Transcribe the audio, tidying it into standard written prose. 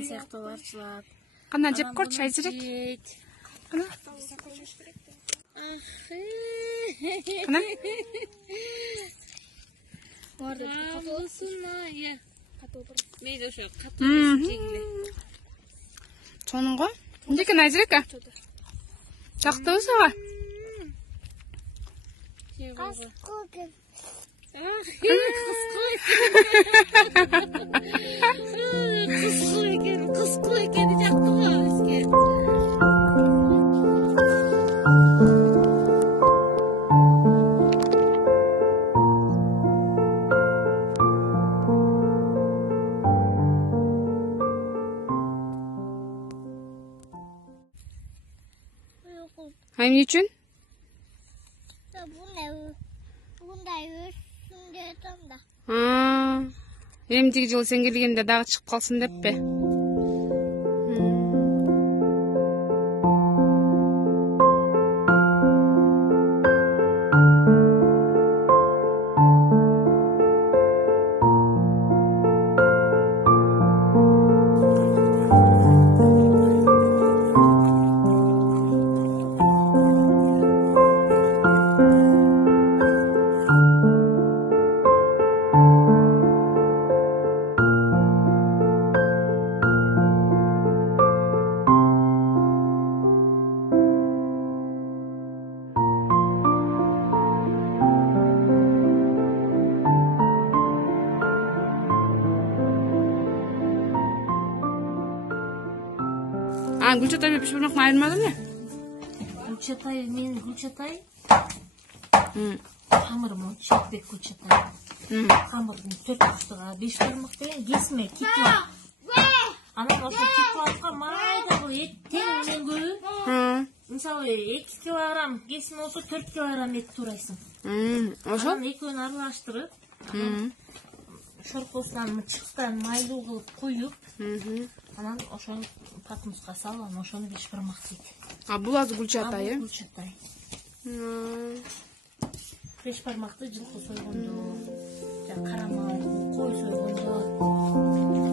Ан сыяктуу барчылат. Кана жеп көрчү айжырек. Кана. Кана. Мейли ошо катуу берсин кегиле. Чонун го. Эндекен айжырек а? Жактыбы сага? Кыскы экени жакты го бизге. Эмне үчүн? Bunday üstünde tam da. Эмдиги жылы сен келгенде дагы чыгып калсын деппи? Гүлчатай бешбармактын айырмады эмне? Гүлчатай, мен Гүлчатай. Камырмын, Чекбек Гүлчатай. Камырдын 4 буштуга 5 бармак деген кесме, киклап. Анан ошо киклапка майда бул эт тең менен көбү. Мисалы 2 килограмм кесме болсо 4 килограмм эт туурайсың. Ошо? Анан экөөнү аралаштырып, шорпосунан чыкстан майлуу кылып куюп, анан ошону патмуска салып, анан ошону бешбармак дейт. Бул азыр Гүлчатай, э? Гүлчатай. Бешбармакты жылкы сойгондо, кара мал, кой сойгондо